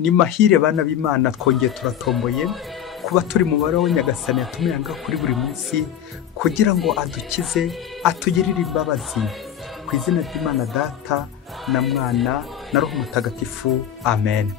Ni mahire bana b'Imana twongeye turatomboye kuba turi mu mubare w'Nyagasani yatumuyanga kuri buri munsi kugira ngo adukize atugirire imbabazi ku izina ry'Imana Data na Mwana na Roho Mutagatifu amen.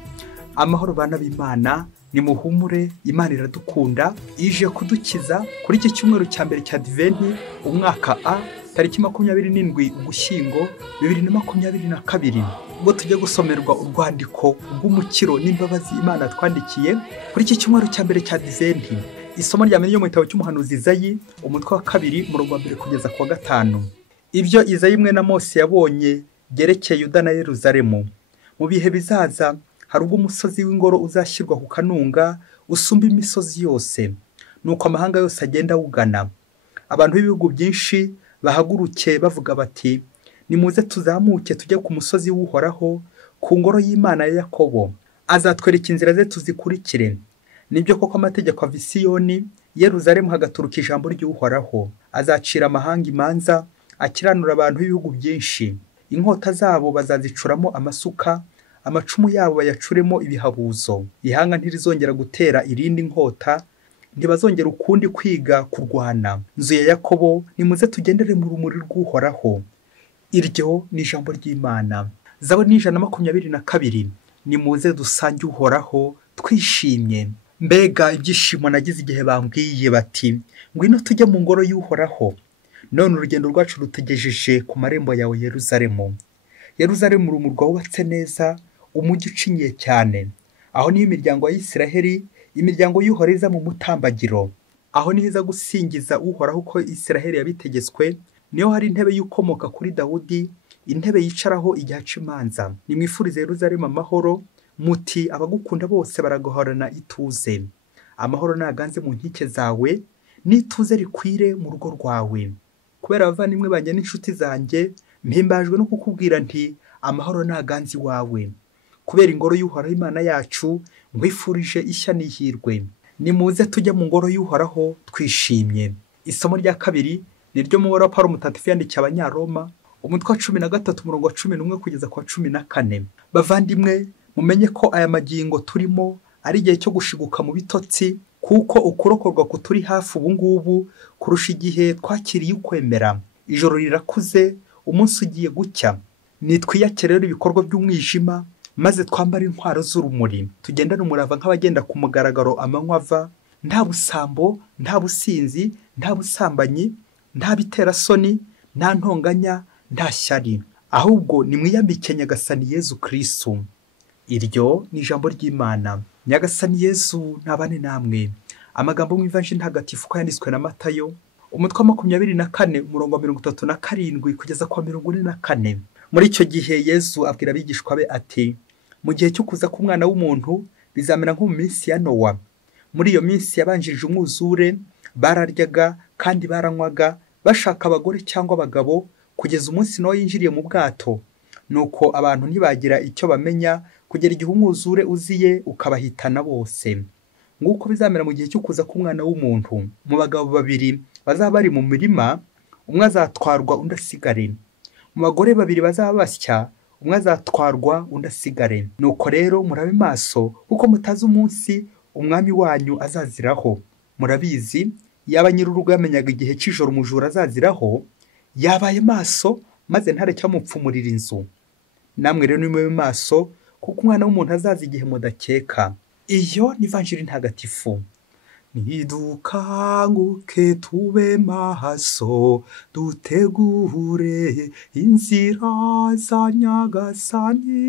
Amahoro bana b'Imana, ni muhumure, Imana iradukunda ije kudukiza kuri iki cyumweru cya mbere cya Adventi umwaka A tariki 27 Ugushyingo 2022 ubwo tujya gusomerwa urwandiko rw'umukiro n'imbabazi Imana twandikiye kuri iki cyumweru cya mbere cya Adventi. Isomo rya mbere mu gitabo cy'umuhanuzi Izayi umutwe wa 2 umurongo wa 1 kugeza ku wa 5. Ibyo Izayi mwe na Mose yabonye byerekeye Yuda na Yeruzalemu. Mu bihe bizaza hari ubwo umusozi w'ingoro uzashyirwa ku kanunga usumba imisozi yose, nuko amahanga yose agenda awugana. Abantu b'ibihugu byinshi bahaguruke bavuga bati, nimuze tuzamuke tujye ku musozi w'Uhoraho, ku ngoro y'Imana ya Yakobo. Azatwereka inzira ze tuzikurikire. Nibyo koko amategeko ava i Siyoni, Yeruzalemu hagaturuka ijambo ry'Uhoraho. Azacira amahanga imanza, akiranura abantu b'ibihugu byinshi. Inkota zabo bazazicuramo amasuka, amacumu yabo bayacuremo ibihabuzo. Ihanga ntirizongera gutera irindi nkota, ntibazongera ukundi kwiga kurwana. Nzu ya Yakobo, nimuze tugendere mu rumuri rw'Uhoraho. Iryo ni ijambo ry'Imana. Zaburi 122. Nimuze dusange Uhoraho twishimye. Mbega ibyishimo nagize igihe bambwiye bati, ngwino tujye mu ngoro y'Uhoraho. None urugendo rwacu rutegejeje ku marembo yawe Yeruzalemu. Yeruzalemu uri umurwa wubatse neza, umujyi ucinyiye cyane. Aho niho imiryango ya Isiraheli, imiryango y'Uhoraho iza mu mutambagiro. Aho niho iza gusingiza Uhoraho uko Isiraheli yabitegetswe. Niho hari intebe y'ukomoka kuri Dawudi, intebe yicaraho igihe aca imanza. Nimwifurize Yeruzalemu amahoro, muti abagukunda bose baragahorana ituze. Amahoro naganze mu nkike zawe, n'ituze rikwire mu rugo rwawe. Kubera abavandimwe banjye n'inshuti zanjye, mpimbajwe no kukubwira nti amahoro naganze iwawe. Kubera ingoro y'Uhoraho Imana yacu, ngwifurije ishya n'ihirwe. Nimuze tujye mu ngoro y'Uhoraho twishimye. Isomo rya kabiri niryo mu wa Paulo mutagatifu yandikiye Abanyaroma umutwe wa 13 umurongo wa 11 kugeza ku wa 14. Bavandimwe, mumenye ko aya magingo turimo ari igihe cyo gushiguka mu bitotsi, kuko ukurokorwa kuturi hafi ubu ngubu kurusha igihe twakiriye ukwemera. Ijoro rirakuze, umunsi ugiye gucya. Nitwiyake rero ibikorwa by'umwijima, maze twambare intwaro z'urumuri. Tugendane umurava nk'abagenda ku mugaragaro amanywa ava, nta busambo, nta businzi, nta busambanyi, nta biterasoni, nta ntonganya, nta shyari. Ahubwo nimwiyambike Nyagasani Yezu Kristo. Iryo ni ijambo ry'Imana. Nyagasani Yezu ntabane namwe. Amagambo mu Ivanjili ntagatifu ko yanditswe na Matayo umutwe wa 24 umurongo wa 37 kugeza ku wa 44. Muri icyo gihe Yezu abwira abigishwa be ati, mu gihe cyo kuza k'Umwana w'umuntu bizamera nko mu minsi ya Nowa. Muri iyo minsi yabanjirije umwuzure, bararyaga kandi baranywaga, bashaka abagore cyangwa abagabo, kugeza umunsi Nowa yinjiriye mu bwato. Nuko abantu ntibagira icyo bamenya kugera igihe umwuzure uziye ukabahitana bose. Nguko bizamera mu gihe cyo kuza k'Umwana w'umuntu. Mu bagabo babiri bazaba bari mu mirima, umwe azatwarwa undi asigare. Mu bagore babiri bazaba basya, umwe azatwarwa undi asigare. Nuko rero murabe maso, kuko mutazi umunsi umwami wanyu azaziraho. Murabizi, yaba nyir'urugo yamenyaga igihe cy'ijoro umujura azaziraho, yabaye maso maze ntareke amupfumurira inzu. Namwe rero nimube maso, kuko Umwana w'umuntu azaza igihe mudakeka. Iyo ni Ivanjili ntagatifu. Nidukanguke tube maso, dutegure inzira za Nyagasani.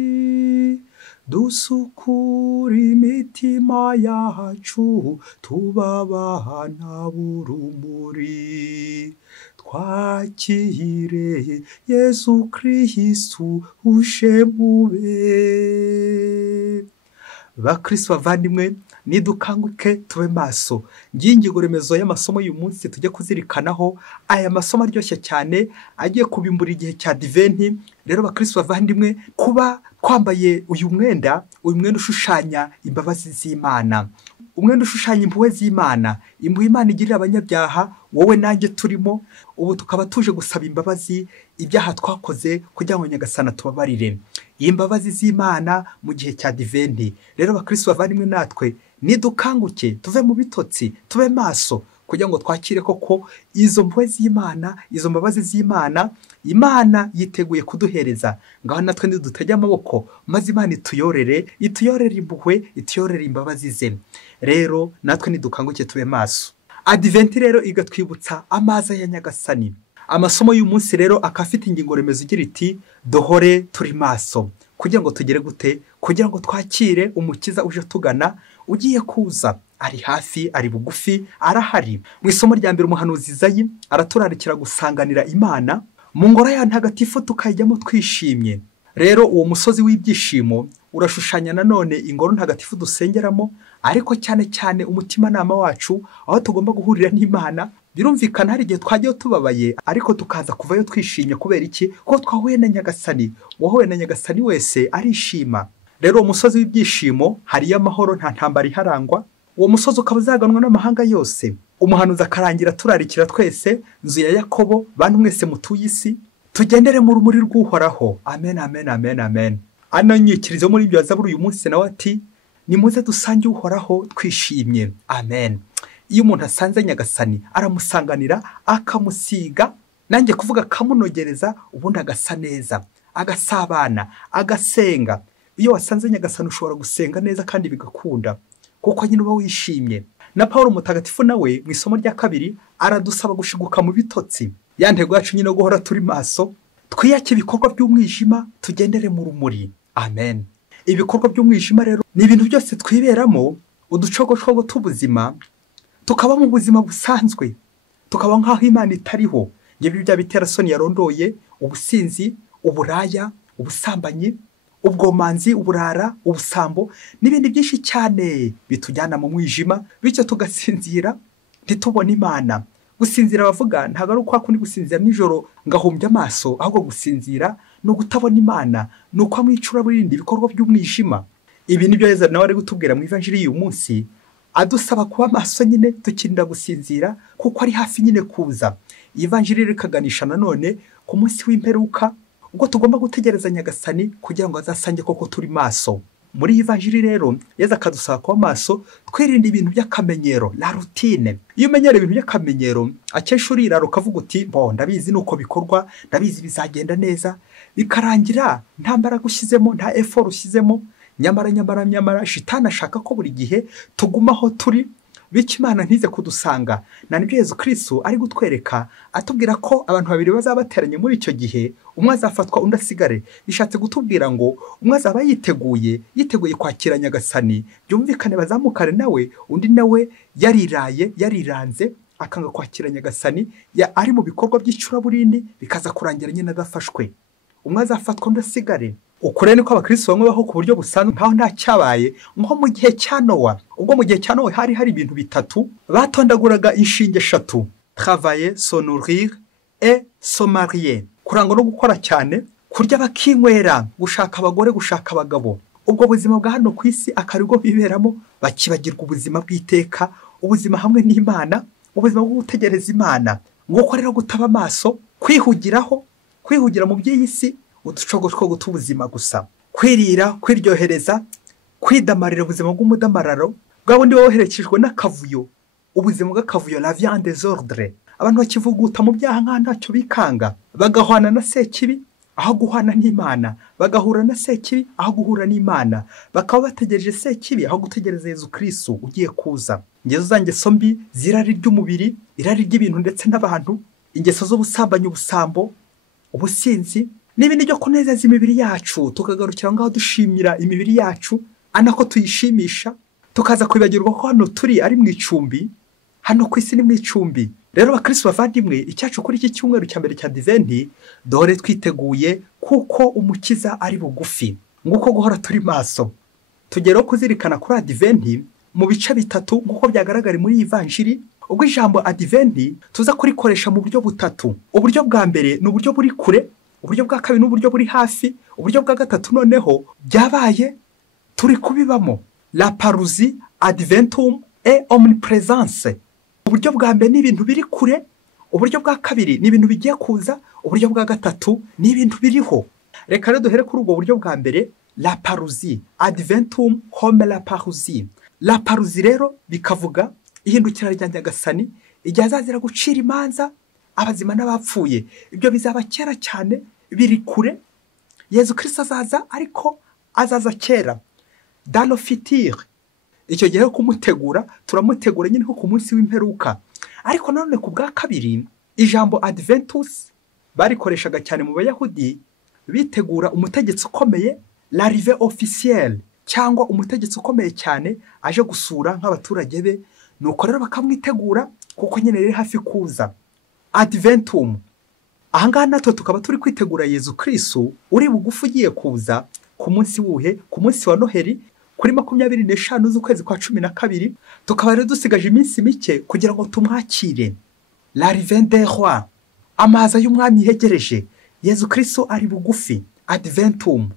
Dusukure imitima yacu, tuba abana b'urumuri. Twakire Yezu Kristu uje mube. Bakristo bavandimwe, nidukanguke tube maso. Ngingo remezo y'amasomo y'uyu munsi tujye kuzirikanaho, aya masomo aryoshye cyane agiye kubimbura igihe cya Adventi. Rero bakristo bavandimwe, kuba kwambaye uyu mwenda ushushanya imbabazi z'Imana. umwenda ushushanya impuhwe z'Imana, impuhwe Imana igirira abanyabyaha, wowe nanjye turimo. Ubu tukaba tuje gusaba imbabazi ibyaha twakoze kugira ngo Nyagasani tubabarire. Iyi mbabazi z'Imana mu gihe cya Adventi. Rero bakristo bavandimwe, natwe nidukanguke, tuve mu bitotsi, tube maso kugira ngo twakire koko izo mpuhwe z'Imana, izo mbabazi z'Imana. Imana yiteguye kuduhereza. Ngaho natwe nidutege amaboko maze Imana ituyorere impuhwe, ituyorere imbabazi ze. Rero natwe nidukanguke, tube maso. Adventi rero igatwibutsa amaza ya Nyagasani. Amasomo y'umunsi rero akafite ingingo remezo igira iti duhore turi maso. Kugira ngo tugere gute? Kugira ngo twakire umukiza uje tugana, ugiye kuza. Ari hafi, ari bugufi, arahari. Mu isomo rya mbere umuhanuzi Izayi araturarikira gusanganira Imana mu ngoro ya ntagatifu, tukayijyamo twishimye. Rero uwo musozi w'ibyishimo urashushanya nanone ingoro ntagatifu dusengeramo, ariko cyane cyane umutimanama wacu, aho tugomba guhurira n'Imana. Birumvikana hari igihe twagiye tubabaye, ariko tukaza kuvayo twishimye. Kubera iki? Kuko twahuye na Nyagasani. Uwahuye na Nyagasani wese arishima. Rero uwo musozi w'ibyishimo hariyo amahoro, nta ntambara iharangwa. Uwo musozi ukaba uzaganwa n'amahanga yose. Umuhanuzi akarangira turarikira twese, nzu ya Yakobo, bantu mwese mutuye isi, tugendere mu rumuri rw'Uhoraho. Amen, amen, amen, amen. Ananyikirizo muri ibyo Zaburi uyu munsi nawe ati nimuze dusange Uhoraho twishimye. Amen. Iyo umuntu asanze Nyagasani aramusanganira, akamusiga, nanjye kuvuga akamunogereza, ubundi agasa neza, agasabana, agasenga. Iyo wasanze Nyagasani ushobora gusenga neza kandi bigakunda, kuko nyine uba wishimye. Na Paulo mutagatifu nawe mu isomo rya kabiri aradusaba gushiguka mu bitotsi. Ya ntego yacu nyine guhora turi maso, twiyake ibikorwa by'umwijima, tugendere mu rumuri. Amen. Ibikorwa by'umwijima rero ni ibintu byose twiberamo, uducogocogo t'ubuzima, tukaba mu buzima busanzwe, tukaba nk'aho Imana itariho. Ngebi bya bitera soni yarondoye: ubusinzi, uburaya, ubusambanyi, ubwomanzi, uburara, ubusambo n'ibindi byinshi cyane bitujyana mu mwijima, bityo tugasinzira ntitubone Imana. Gusinzira bavuga ntabwo ari uko akundi gusinzira nijoro ngahumbya amaso, ahubwo gusinzira no gutabona Imana, nuko amwicura burindi ibikorwa by'umwijima. Ibi nibyo Yesu nawe ari gutubwira mu Evanjiri y'uyu munsi, adusaba kuba maso nyine, tukirinda gusinzira kuko ari hafi nyine kuza. Evanjiri rikaganisha nanone ku munsi w'imperuka, ubwo tugomba gutegereza Nyagasani kugira ngo azasange koko turi maso. Muri Evanjiri rero Yesu akadusaba kuba maso, twirinda ibintu by'akamenyero, la routine. Iyo umenyera ibintu by'akamenyero, akenshi urira ukavuga uti ndabizi nuko bikorwa, ndabizi bizagenda neza, bikarangira nta mbaraga ushyizemo, nta effort ushyizemo. Nyamara shitani ashaka ko buri gihe tugumaho turi, bityo Imana ntize kudusanga. Na nibyo Yesu Kristo ari gutwereka, atubwira ko abantu babiri bazaba bateranye muri icyo gihe, umwe azafatwa undi asigare. Bishatse gutubwira ngo umwe azaba yiteguye kwakira Nyagasani, byumvikane bazamukane nawe, undi nawe yariranze akanga kwakira Nyagasani, ari mu bikorwa by'icuraburindi, bikaza kurangira nyine adafashwe. Umwe azafatwa undi asigare. Ukuri niko abakristo bamwe baho ku buryo busanzwe nkaho nta cyabaye, nko mu gihe cya Nowa. Ubwo mu gihe cya Nowa hari ibintu bitatu batondaguraga inshinge eshatu: travailler, se nourrir et se marier. Kurangwa no gukora cyane, kurya bakinywera, gushaka abagore, gushaka abagabo. Ubwo buzima bwa hano ku isi akarigo biberamo, bakibagirwa ubuzima bw'iteka, ubuzima hamwe n'Imana, ubuzima bwo gutegereza Imana. Nguko rero gutaba amaso, kwihugira mu by'iyi si, uducogocogo t'ubuzima gusa, kwirira, kwiryohereza, kwidamarira ubuzima bw'umudamararo, bwa bundi woherekejwe n'akavuyo, ubuzima bw'akavuyo, la vie en désordre. Abantu bakivuguta mu byaha nka ntacyo bikanga, bagahwana na sekibi aho guhana n'Imana, bagahura na sekibi aho guhura n'Imana, bakaba bategereje sekibi aho gutegereza Yesu Kristo ugiye kuza. Ingeso zangeso mbi, zirari ry'umubiri, irari ry'ibintu ndetse n'abantu, ingeso z'ubusambanyi, ubusambo, ubusinzi n'ibindi byo kunezeza imibiri yacu, tukagarukira ngaho dushimira imibiri yacu, anako tuyishimisha, tukaza kwibagirwa ko hano turi ari mu icumbi, hano ku isi ni mu icumbi. Rero bakristo bavandimwe, icyacu kuri iki cyumweru cya mbere cya Adventi, dore twiteguye kuko umukiza ari bugufi. Nguko guhora turi maso. Tugeraho kuzirikana kuri Adventi mu bice bitatu nk'uko byagaragara muri Evanjiri. Ubwo ijambo Adventi tuza kurikoresha mu buryo butatu. Uburyo bwa mbere ni uburyo buri kure, uburyo bwa kabiri n'uburyo buri hafi, uburyo bwa gatatu noneho byabaye turi kubibamo. La parousie adventum et omnipresence. Uburyo bwa mbere ni ibintu biri kure, uburyo bwa kabiri ni ibintu bigiye kuza, uburyo bwa gatatu ni ibintu biriho. Reka rero duhere kuri ubwo buryo bwa mbere, la parousie, adventum comme la parousie. La parousie rero bikavuga ihindukira rya Nyagasani igihe azazira gucira imanza abazima n'abapfuye. Ibyo bizaba kera cyane, biri kure. Yezu Kristo azaza, ariko azaza kera, dans le futur. Icyo gihe kumutegura, turamutegura nyine ko ku munsi w'imperuka. Ariko nanone ku bwa kabiri, ijambo adventus barikoreshaga cyane mu Bayahudi bitegura umutegetsi ukomeye, l'arrivée officielle, cyangwa umutegetsi ukomeye cyane aje gusura nk'abaturage be. Nuko rero bakamwitegura kuko nyine riri hafi kuza. Adventum. Ahangaha natwe tukaba turi kwitegura Yezu Kristo uri bugufi ugiye kuza ku munsi wuhe, ku munsi wa Noheli, kuri 25 z'ukwezi kwa 12. Tukaba rero dusigaje iminsi mike kugira ngo tumwakire. L'arrivée des rois. Amaza y'umwami yegereje. Yezu Kristo ari bugufi. Adventum.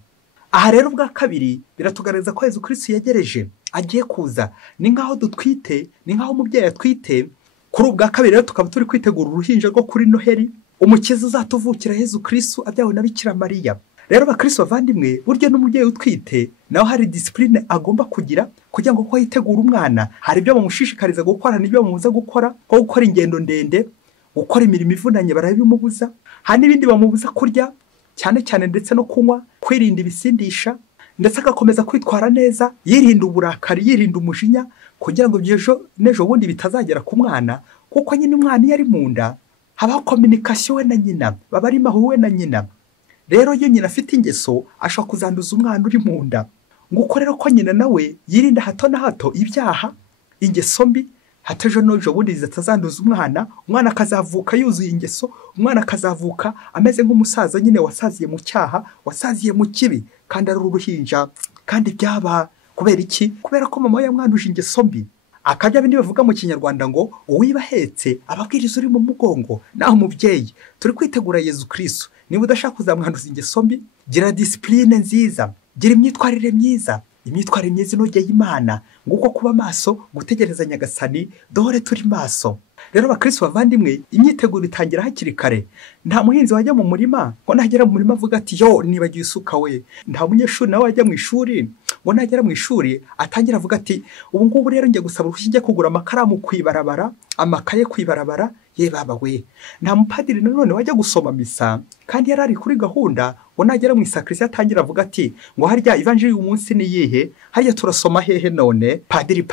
Aha rero bwa kabiri biratugaragaza ko Yezu Kristo yegereje, agiye kuza. Ni nkaho dutwite, ni nkaho umubyeyi atwite. Kuri ubwa kabiri rero tukaba turi kwitegura uruhinja rwo kuri Noheli, umukiza uzatuvukira Yezu Kristo abyawe na Bikira Mariya. Rero bakristo bavandimwe, burya n'umubyeyi utwite naho hari discipline agomba kugira kugira ngo ko yitegura umwana. Hari ibyo bamushishikariza gukora, n'ibyo bamubuza gukora, nko gukora ingendo ndende, gukora imirimo ivunanye barabimubuza. Hari n'ibindi bamubuza kurya cyane cyane, ndetse no kunywa, kwirinda ibisindisha, ndetse agakomeza kwitwara neza, yirinda uburakari, yirinda umujinya, kugira ngo n'ejo bundi bitazagera ku mwana. Kuko nyine umwana iyo ari mu nda habaho communication we na nyina, baba ari mahuwe na nyina. Rero iyo nyina afite ingeso ashobora kuzanduza umwana uri mu nda. Nguko rero ko nyina nawe yirinda hato na hato ibyaha, ingeso mbi, hato n'ejo bundi zitazanduza umwana. Umwana akazavuka yuzuye ingeso, umwana akazavuka ameze nk'umusaza nyine wasaziye mu cyaha, wasaziye mu kibi, kandi ari uruhinja. Kandi byaba kubera iki? Kubera ko mama yamwanduje ingeso mbi. Akajya bindi bavuga mu Kinyarwanda ngo uwibahetse ababwiriza uri mu mugongo. Naho umubyeyi turi kwitegura Yezu Kristo, niba udashaka kuzamwanduza ingeso mbi, gira discipline nziza, gira imyitwarire myiza, imyitwarire myiza inogeye Imana. Nguko kuba maso, gutegereza Nyagasani, dore turi maso. Rero bakristo bavandimwe, imyiteguro itangira hakiri kare. Nta muhinzi wajya mu murima ngo nagera mu murima avuga ati yo nibagiye isuka we. Nta munyeshuri nawe wajya mu ishuri ngo nagera mu ishuri atangira avuga ati ubu ngubu rero njye gusaba uruhushya njye kugura amakaramu kwibarabara, amakaye kwibarabara. Ye baba we. Nta mupadiri nanone wajya gusoma misa kandi yarari kuri gahunda ngo nagera mu isakrisi atangira avuga ati ngo harya evanjili uyu munsi ni yihe, harya turasoma hehe none, padiri.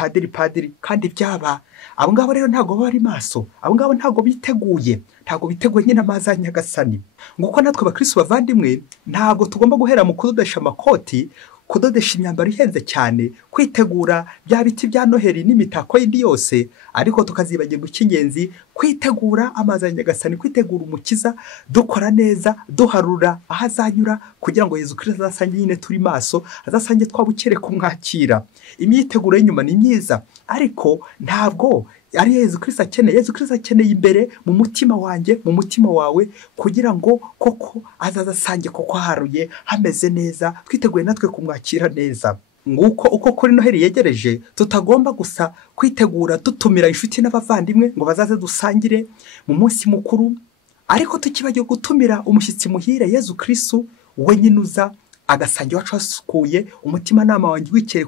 Kandi byaba abo ngabo rero ntago bari maso, abo ngabo ntago biteguye nyine amazi ya Nyagasani. Nguko natwe bakristo bavandimwe ntago tugomba guhera mu kudodesha amakoti, kudodesha imyambaro ihenze cyane, kwitegura bya biti bya Noheli n'imitako y'indi yose, ariko tukazibagirwa icy'ingenzi, kwitegura amazi ya Nyagasani, kwitegura umukiza, dukora neza, duharura aho azanyura, kugira ngo Yezu Kristo azasange nyine turi maso, azasange twabukere kumwakira. Imyiteguro y'inyuma ni myiza, ariko ntabwo ari Yezu Kristo akeneye. Yezu Kristo akeneye imbere mu mutima wanjye, mu mutima wawe, kugira ngo koko azazasange koko haruye hameze neza, twiteguye natwe kumwakira neza. Nguko uko kuri Noheli yegereje, tutagomba gusa kwitegura dutumira inshuti n'abavandimwe ngo bazaze dusangire mu munsi mukuru, ariko tukibagiye gutumira umushyitsi muhire Yezu Kristo wenyine uza agasange wacu wasukuye, umutima nama wanjye wikere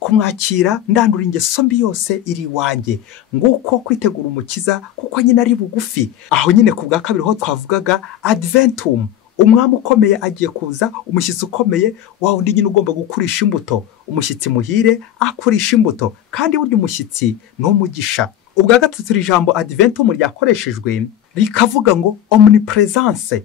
kumwakira ndandura ingeso mbi yose iri wanjye. Nguko kwitegura umukiza kuko nyine ari bugufi. Aho nyine ku bwa kabiri ho twavugaga adventum, umwami ukomeye agiye kuza, umushyitsi ukomeye, wa undi nyine ugomba gukurisha imbuto. Umushyitsi muhire akurisha imbuto, kandi burya umushyitsi ni umugisha. Ubwa gatatu ijambo adventum ryakoreshejwe rikavuga ngo omnipresence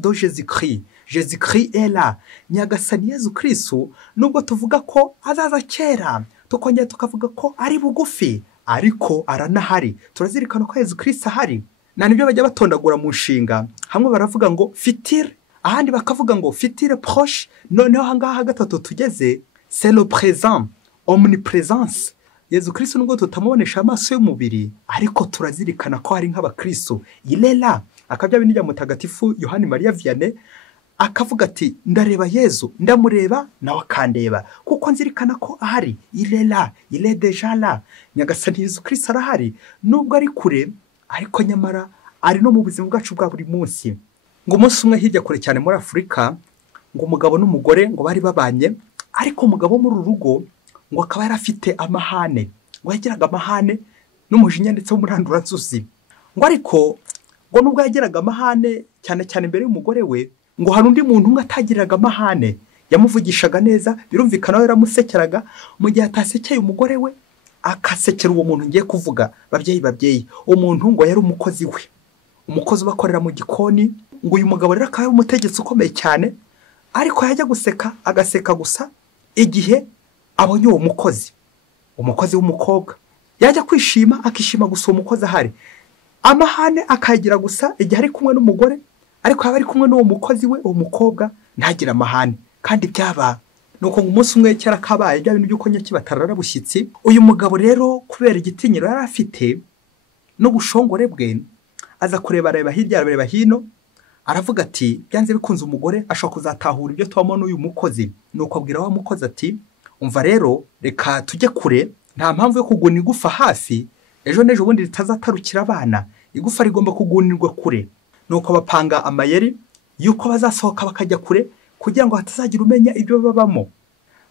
de Jésus Christ. Jésus Christ est là. Nyagasani Yezu Kristo nubwo tuvuga ko azaza kera, tukongera tukavuga ko ari bugufi, ariko aranahari. Turazirikana ko Yezu Kristo ahari. Na nibyo bajya batondagura mu nshinga. Hamwe baravuga ngo futur, ahandi bakavuga ngo futur proche. Noneho ahangaha gatatu tugeze, c'est le présent, omnipresence. Yezu Kristo nubwo tutamubonesha amaso y'umubiri, ariko turazirikana ko hari nk'abakristo. Il est là. Akabya binijya mutagatifu Yohani Maria Vianney akavuga ati ndareba Yezu, ndamureba nawe akandeba, kuko nzirikana ko ahari irela iredejala Nyagasani Yezu Kristo arahari, nubwo ari kure ariko nyamara ari no mu buzima bwacu bwa buri munsi. Ngo umunsi umwe hirya kure cyane muri Afurika, ngo umugabo n'umugore ngo bari babanye, ariko umugabo muri uru rugo ngo akaba yarafite amahane, ngo yagiraga amahane n'umujinya ndetse w'umuranduranzuzi. Ngo ariko ngo nubwo yagiraga amahane cyane cyane imbere y'umugore we, ngo hari undi muntu umwe atagiraga amahane, yamuvugishaga neza, birumvikana we yaramusekeraga, mu gihe atasekeye umugore we akasekera uwo muntu ngiye kuvuga. Babyeyi, umuntu ngo yari umukozi we, umukozi ubakorera mu gikoni. Ngo uyu mugabo rero akaba ari umutegetsi ukomeye cyane, ariko yajya guseka agaseka gusa igihe abonye uwo mukozi w'umukobwa. Yajya kwishima akishima gusa uwo mukozi ahari. Amahane akagira gusa igihe ari kumwe n'umugore, ariko yaba ari kumwe n'uwo mukozi we, uwo mukobwa ntagira amahane. Kandi byaba nuko umunsi umwe cyara kabaye bya bintu by'uko nyakibatarara bushyitsi. Uyu mugabo rero kubera igitinyiro yari afite no bushongore bwe, aza kureba hirya areba hino, aravuga ati byanze bikunze umugore ashobora kuzatahura ibyo tubamo n'uyu mukozi. Nuko abwira wa mukozi ati umva rero, reka tujye kure, nta mpamvu yo kuguna igufa hafi, ejo n'ejo bundi ritazatarukira abana, igufa rigomba kugunirwa kure. Nuko bapanga amayeri yuko bazasohoka bakajya kure kugira ngo hatazagira umenya ibyo babamo.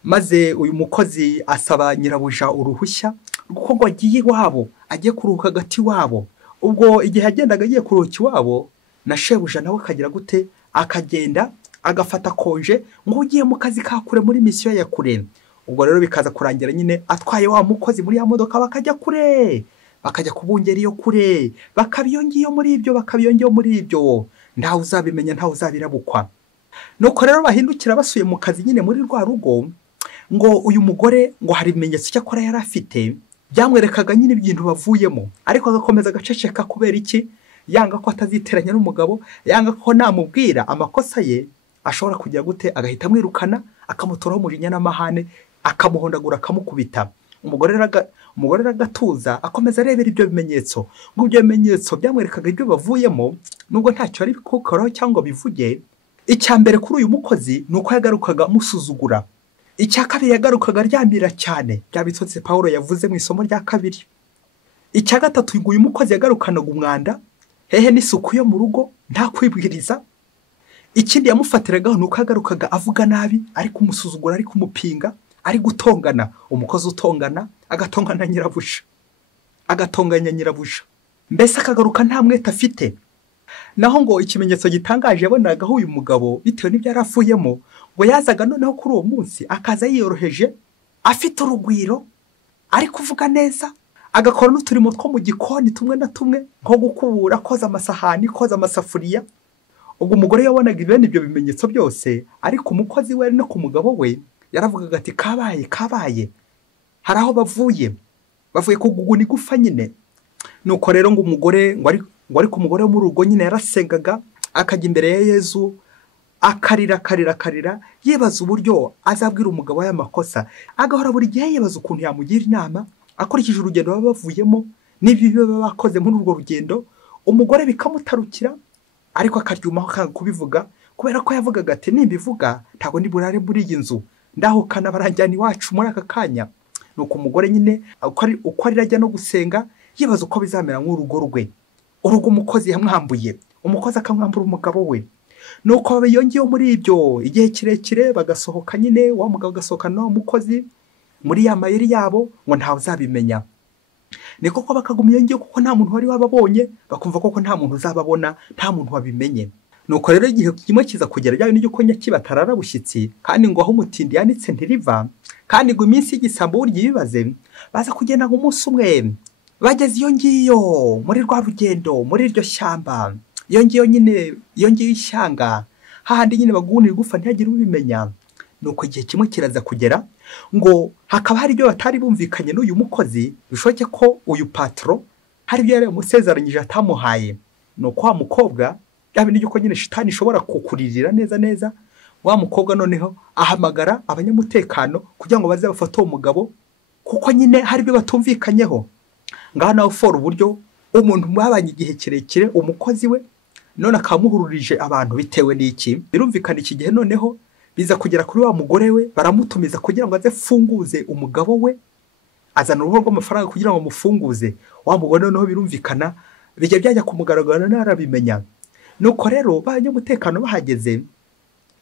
Maze uyu mukozi asaba nyirabuja uruhushya rw'uko ngo agiye iwabo, agiye kuruhuka hagati wabo. Ubwo igihe yagendaga agiye kuruhuka iwabo, na shebuja nawe akagira gute, akagenda agafata konje ngo ugiye mu kazi ka kure, muri misiyo ya kure. Ubwo rero bikaza kurangira nyine atwaye wa mukozi muri ya modoka, bakajya kure, bakajya kubungera iyo kure, bakabiyongiye muri ibyo, ntawe uzabimenya, ntawe uzabirabukwa. Nuko rero bahindukira basuye mu kazi nyine muri rwa rugo. Ngo uyu mugore ngo hari ibimenyetso cyakora yari afite byamwerekaga nyine ibintu bavuyemo, ariko agakomeza agaceceka. Kubera iki? Yanga ko ataziteranya n'umugabo, yanga ko namubwira amakosa ye ashobora kugira gute, agahita amwirukana, akamutoraho umujinya n'amahane, akamuhondagura, akamukubita. Umugore agatuza, akomeza arebera ibyo bimenyetso. Ngo ibyo bimenyetso byamwerekaga ibyo bavuyemo, nubwo ntacyo ari kukoraho cyangwa bivuge. Icya mbere kuri uyu mukozi ni uko yagarukaga amusuzugura. Icya kabiri yagarukaga aryamira cyane, bya bitotsi Pawulo yavuze mu isomo rya kabiri. Icya gatatu uyu mukozi yagarukanaga umwanda, hehe n'isuku yo mu rugo, nta kwibwiriza. Ikindi yamufatiragaho ni uko yagarukaga avuga nabi, ari kumusuzugura, ari kumupinga, ari gutongana. Umukozi utongana agatongana nyirabuja, agatonganya nyirabuja, mbese akagaruka nta mwete afite. Naho ngo ikimenyetso gitangaje yabonagaho uyu mugabo bitewe n'ibyo yarafuyemo, ngo yazaga noneho kuri uwo munsi akaza yiyoroheje, afite urugwiro, ari kuvuga neza, agakora n'uturimo two mu gikoni tumwe na tumwe, nko gukubura, koza amasahani, koza amasafuriya. Ubwo umugore yabonaga ibene ibyo bimenyetso byose, ariko umukozi we no ku mugabo we yaravugaga ati kabaye, hari aho bavuye kuguguna igufa nyine. Nuko rero ngo umugore ariko umugore wo mu rugo nyine yarasengaga, akajya imbere ya Yezu, akarira, yibaza uburyo azabwira umugabo we amakosa. Agahora buri gihe yibaza ukuntu yamugira inama akurikije urugendo baba bavuyemo n'ibyo baba bakoze muri urwo rugendo. Umugore bikamutarukira, ariko akaryumaho akanga kubivuga, kubera ko yavugaga ati nimbivuga ntabwo ndi burare muri iyi nzu, ndahukana baranjyana iwacu muri aka kanya. Nuko umugore nyine uko ari ajya no gusenga, yibaza uko bizamera nk'urugo rwe. Urugo umukozi yamwambuye, umukozi akamwambura umugabo we. Nuko yongeyeho muri ibyo igihe kirekire, bagasohoka nyine, wa mugabo agasohokana n'uwo mukozi muri ya mayeri yabo, ngo ntawe uzabimenya. Ni koko bakaguma yongeyeho kuko nta muntu wari wababonye, bakumva koko nta muntu uzababona, nta muntu wabimenye. Nuko rero igihe kimwe kiza kugera bya bintu by'uko nyakibatarara bushyitsi, kandi ngo aho umutindi yanitse ntiriva, kandi ngo iminsi y'igisambo burya ibibaze, baza kugenda ngo umunsi umwe bageze iyo ngiyo muri rwa rugendo, muri iryo shyamba, iyo ngiyo ishyanga, hahandi nyine bagunira igufa ntihagire ubimenya. Nuko igihe kimwe kiraza kugera, ngo hakaba hari ibyo batari bumvikanye n'uyu mukozi, bishoboke ko uyu patro hari ibyo yari yamusezeranyije atamuhaye. Nuko wa mukobwa, bya bintu by'uko nyine shitani ishobora kukuririra neza, wa mukobwa noneho ahamagara abanyamutekano kugira ngo baze bafate uwo mugabo, kuko nyine hari ibyo batumvikanyeho. Ngaho nawe ufora uburyo umuntu mwabanye igihe kirekire, umukozi we none akamuhururije abantu bitewe n'iki? Birumvikana iki gihe noneho biza kugera kuri wa mugore we, baramutumiza kugira ngo aze funguze umugabo we, azana uruhu rw'amafaranga kugira ngo mufunguze. Wa mugore noneho birumvikana bijya byajya kumugaragara narabimenya. Nuko rero abanyamutekano bahageze,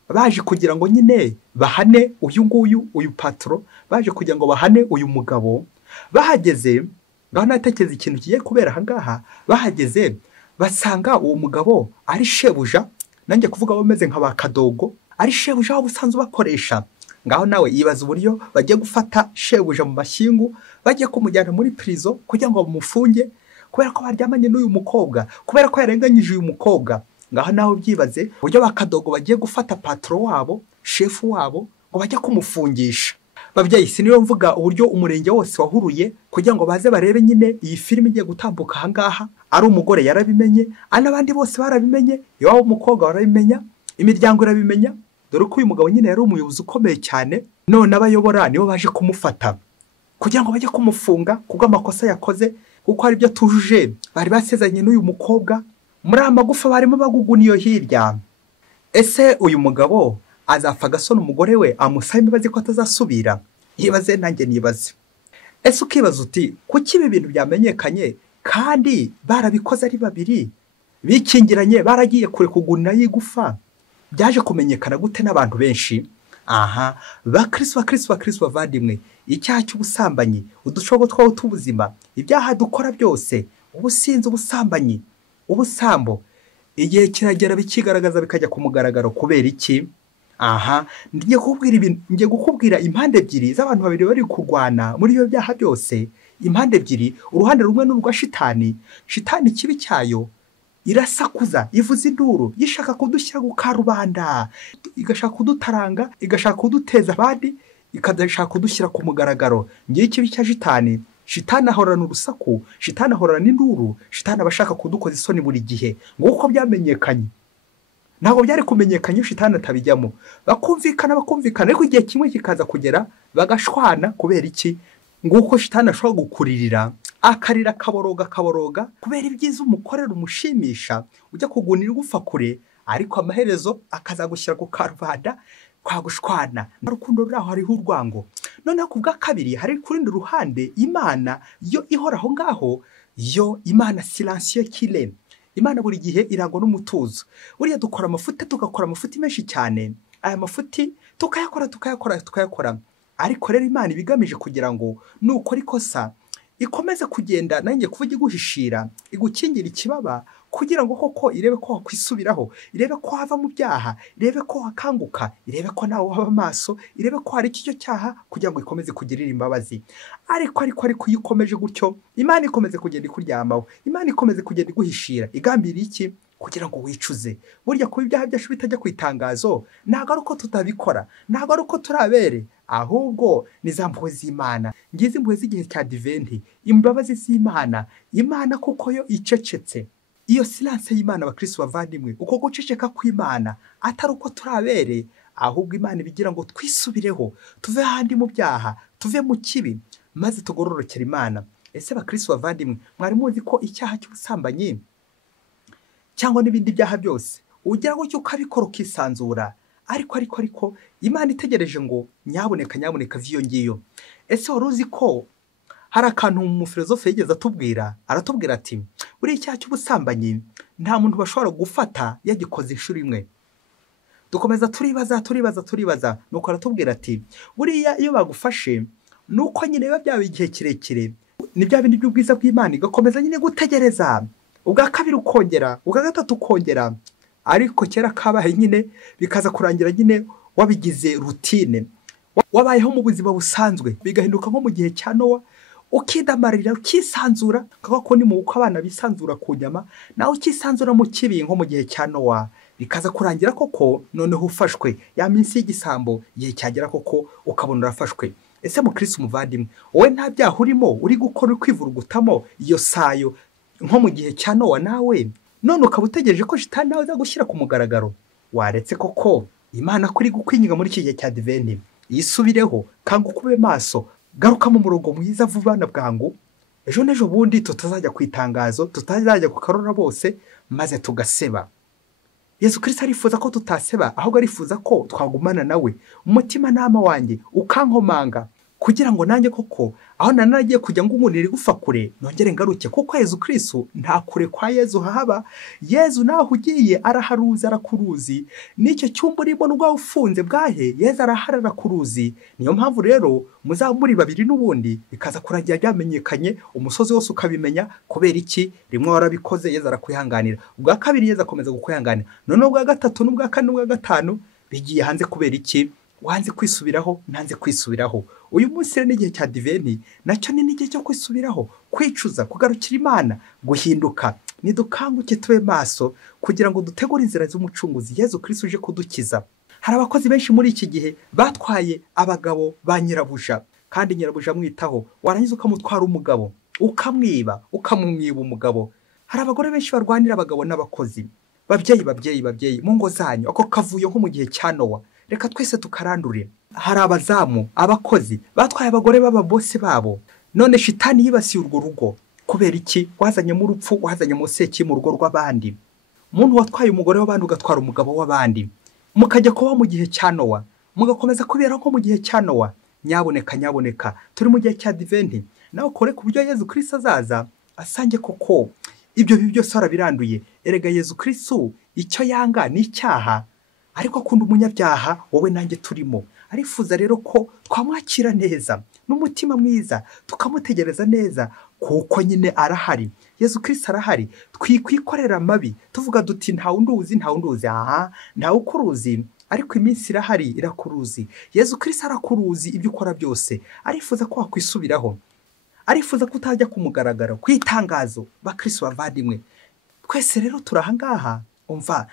baje kugira ngo nyine bahane uyu nguyu, uyu patro, baje kugira ngo bahane uyu mugabo. Bahageze ngaho natekereza ikintu kigiye kubera aha ngaha. Bahageze basanga uwo mugabo ari shebuja, nanjye kuvuga bameze nka ba Kadogo, ari shebuja aho busanzwe bakoresha. Ngaho nawe yibaza uburyo bagiye gufata shebuja mu mashyingu, bagiye kumujyana muri prison kugira ngo bamufunge kubera ko baryamanye n'uyu mukobwa, kubera ko yarenganyije uyu mukobwa. Ngaho nawe byibaze uburyo ba Kadogo bagiye gufata patro wabo, shefu wabo, ngo bajya kumufungisha. Babyeyi, siniyo mvuga uburyo umurenge wose wahuruye kugira ngo baze barebe nyine iyi filime igiye gutambuka aha ngaha. Ari umugore yarabimenye, ari n'abandi bose barabimenye, iwabo umukobwa barabimenya, imiryango irabimenya, dore ko uyu mugabo nyine yari umuyobozi ukomeye cyane. None abayobora nibo baje kumufata kugira ngo bajye kumufunga kubw'amakosa yakoze, kuko hari ibyo tujuje bari basezanye n'uyu mukobwa. Muri amagufa barimo baguguniyo hirya. Ese uyu mugabo azapfa agasona umugore we amusaba imbabazi ko atazasubira? Yibaze nanjye nibaze. Ese ukibaza uti kuki ibi bintu byamenyekanye kandi barabikoze ari babiri bikingiranye, baragiye kure kugunira y'igufa? Byaje kumenyekana gute n'abantu benshi? Aha, bakristo bavandimwe, icyaha cy'ubusambanyi, udushobo twawo tubuzima, ibyaha dukora byose, ubusinzi, ubusambanyi, ubusambo, igihe kiragera bikigaragaza bikajya ku mugaragaro. Kubera iki? Aha, ngiye gukubwira impande ebyiri z'abantu babiri bari kurwana muri ibyo byaha byose. Impande ebyiri, uruhande rumwe n'urwa shitani. Shitani kibi cyayo irasakuza, ivuza induru, yishaka kudushyira ku karubanda, igashaka kudutaranga, igashaka kuduteza abandi, ikadashaka kudushyira ku mugaragaro. Ngiye ikibi cya shitani. Shitani ahorana urusaku, shitani ahorana n'induru, shitani abashaka kudukoza isoni buri gihe. Nguko byamenyekanye. Ntabwo byari kumenyekanye shitani atabijyamo. Bakumvikana, ariko igihe kimwe kikaza kugera bagashwana. Kubera iki? Nguko shitani ashobora gukuririra, akarira kaboroga kubera ibyiza umukorera umushimisha, ujya kugunira ugufa kure, ariko amaherezo akazagushyira ku karubanda kwa gushwana. Urukundo ruraho hariho urwango. Noneho ku bwa kabiri hari ku rundi ruhande Imana yo ihora aho ngaho, yo Imana silencieux kile. Imana buri gihe irangwa n'umutuzo. Buriya dukora amafuti, tugakora amafuti menshi cyane. Aya mafuti tukayakora. Ariko rero Imana ibigamije kugira ngo nukora ikosa ikomeze kugenda nanjye kuvuga iguhishira, igukingira ikibaba, kugira ngo koko irebe ko wakwisubiraho, irebe ko wava mu byaha, irebe ko wakanguka, irebe ko nawe waba maso, irebe ko hari icyo cyaha, kugira ngo ikomeze kugirira imbabazi. Ariko iyo ikomeje gutyo, Imana ikomeze kugenda ikuryamaho, Imana ikomeze kugenda iguhishira, igambiriye iki? Kugira ngo wicuze. Burya kuba ibyaha byacu bitajya ku itangazo, ntabwo ari uko tutabikora, ntabwo ari uko turabere, ahubwo ni za mpuhwe z'Imana. Ngize impuhwe z'igihe cya Adventi, imbabazi z'Imana. Imana kuko yo icecetse. Iyo silence y'Imana, abakristo bavandimwe, uko guceceka kw'Imana atari uko turabere, ahubwo Imana ibigira ngo twisubireho, tuve handi mu byaha, tuve mu kibi, maze tugororokere Imana. Ese abakristo bavandimwe, mwari muzi ko icyaha cy'ubusambanyi cyangwa n'ibindi byaha byose ugira ngo cyo ukabikora ukisanzura, ariko Imana itegereje ngo nyaboneka viyo ngiyo. Ese wari uzi ko hari akantu umufilozofe yigeze aratubwira ati buri icyaha cy'ubusambanyi nta muntu bashobora gufata yagikoze inshuro imwe. Dukomeza turibaza, nuko aratubwira ati buriya iyo bagufashe nuko nyine biba byaba igihe kirekire, ni bya bindi by'ubwiza bw'Imana igakomeza nyine gutegereza, ubwa kabiri ukongera, ubwa gatatu ukongera, ariko kera kabaye nyine bikaza kurangira nyine wabigize rutine, wabayeho mu buzima busanzwe, bigahinduka nko mu gihe cya Nowa, ukidamarira, ukisanzura, kako ni mu uko abana bisanzura ku nyama, nawe ukisanzura mu kibi nko mu gihe cya Nowa, bikaza kurangira koko noneho ufashwe, ya minsi y'igisambo igihe cyagera koko ukabona urafashwe. Ese mu Kristo umuvandimwe, wowe nta byaha urimo uri gukora, uri kwivurugutamo iyo sayo nko mu gihe cya Nowa, nawe none ukaba utegereje ko shitani nawe azagushyira ku mugaragaro? Waretse koko Imana kuri gukwinyiga muri iki gihe cya Adventi, yisubireho kandi ukube maso, garuka mu murongo mwiza vuba na bwangu, ejo n'ejo bundi tutazajya ku itangazo, tutazajya ku karora bose maze tugaseba. Yesu Kristo arifuza ko tutaseba, ahubwo arifuza ko twagumana nawe. Umutima nama wanjye ukankomanga kugira ngo nanjye koko aho nanagiye kujya ngo umuntu iri gufa kure nongere ngaruke, kuko Yesu Kristo nta kure kwa Yesu hahaba. Yesu naho ugiye araharuzi arakuruzi, n'icyo cyumba urimo n'ubwo ufunze bwahe Yesu araharara kuruzi. Niyo mpamvu rero muzamuri babiri n'ubundi bikaza kurangira byamenyekanye, umusozi wose ukabimenya. Kubera iki? Rimwe warabikoze Yesu arakwihanganira, ubwa kabiri Yesu akomeza kukwihanganira, none ubwa gatatu n'ubwa kane n'ubwa gatanu bigiye hanze. Kubera iki? Wanze kwisubiraho, nanze kwisubiraho. Uyu munsi n'igihe cya Adventi nacyo ni n'igihe cyo kwisubiraho, kwicuza, kugarukira Imana, guhinduka. Nidukanguke tube maso kugira ngo dutegure inzira z'umucunguzi Yesu Kristo uje kudukiza. Hari abakozi benshi muri iki gihe batwaye abagabo ba nyirabuja, kandi nyirabuja mwitaho, warangiza ukamutwara umugabo ukamwiba, ukamumwiba umugabo. Hari abagore benshi barwanira abagabo n'abakozi. Babyeyi mu ngo zanyu, ako kavuyo nko mu gihe cya Nowa reka twese tukarandure. Hari abazamu, abakozi batwaye abagore b'ababose babo, none shitani yibasiye urwo rugo. Kubera iki? Wazanye mu rupfu, wazanye mu seki mu rugo rw'abandi. Umuntu watwaye umugore w'abandi ugatwara umugabo w'abandi, mukajya kuba mu gihe cya Nowa, mugakomeza kubera nko mu gihe cya Nowa. Nyaboneka turi mu gihe cya Adventi, nawe kore ku buryo Yesu Kristo azaza asange koko ibyo byose arabiranduye. Erega Yesu Kristo icyo yanga ni icyaha, ariko akunda umunyabyaha, wowe nanjye turimo. Arifuza rero ko twamwakira neza n'umutima mwiza, tukamutegereza neza, kuko nyine arahari. Yesu Kristo arahari. Twikwikorera amabi tuvuga duti nta unduzi, nta ukuruzi, ariko iminsi irahari irakuruzi. Yesu Kristo arakuruzi ibyo ukora byose. Arifuza ko wakwisubiraho, arifuza ko utajya kumugaragara kwitangazo. Bakristo bavandimwe, twese rero turahangaha. Umva,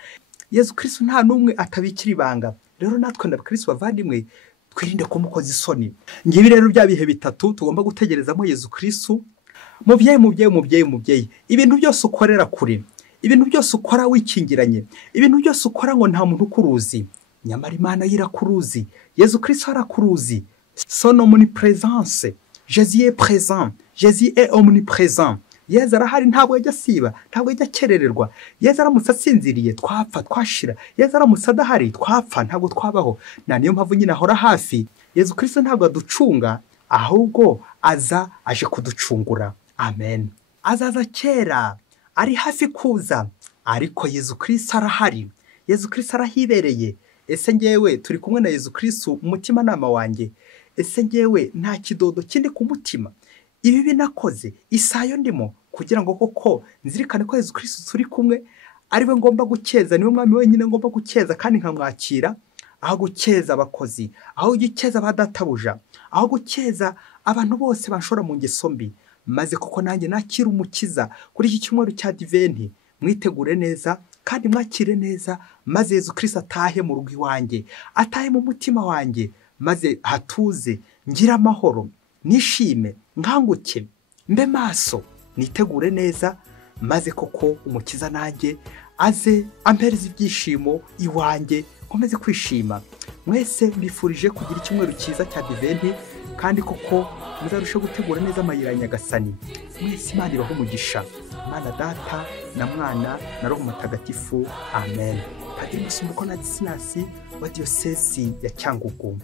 Yesu Kristo nta numwe atabikira ibanga. Rero natwe ndabakristo bavandimwe twirinde kumukoza isoni. Ngibi rero bya bihe bitatu tugomba gutegerezamo Yesu Kristo. Mubyeyi, ibintu byose ukorera kure, ibintu byose ukora wikingiranye, ibintu byose ukora ngo nta muntu ukuruzi, nyamara Imana yirakuruzi. Yesu Kristo arakuruzi. Son omniprésence, Jésus est présent, Jésus est omniprésent. Yesu arahari, ntabwo yajya siba, ntabwo yajya kerererwa. Yesu aramutse asinziriye twapfa twashira, Yesu aramutse adahari twapfa, ntabwo twabaho. Na niyo mpamvu nyine ahora hafi. Yesu Kristo ntabwo aducunga, ahubwo aza aje kuducungura. Amen. Azaza kera, ari hafi kuza, ariko Yesu Kristo arahari. Yesu Kristo arahibereye. Ese ngewe turi kumwe na Yesu Kristo umutima nama wanjye? Ese ngewe nta kidodo kindi ku mutima? Ibi binakoze isayo ndimo kugira ngo koko nzirikane ko Yesu Kristo turi kumwe, ariwe ngomba gukeza, niwe mwami wenyine ngomba gukeza kandi nkamwakira, aho gukeza abakozi, aho gukeza abadatabuja, aho gukeza abantu bose banshora mu ngeso mbi. Maze koko nanjye nakira umukiza kuri iki cyumweru cya Adventi. Mwitegure neza kandi mwakire neza, maze Yesu Kristo atahe mu rugo iwanjye, atahe mu mutima wanjye, maze hatuze, ngira amahoro, nishime, nkanguke, mbe maso, nitegure neza, maze koko umukiza nanjye aze ampereza ibyishimo iwanjye, nkomeze kwishima. Mwese mbifurije kugira icyumweru cyiza cya Adventi, kandi koko muzarushe gutegura neza amayira ya Nyagasani. Mwese Imana ibahe umugisha. Imana Data na Mwana na Roho Mutagatifu. Amen. Padiri Musumbuko na Disinasi wa Diyosesi ya Cyangugu.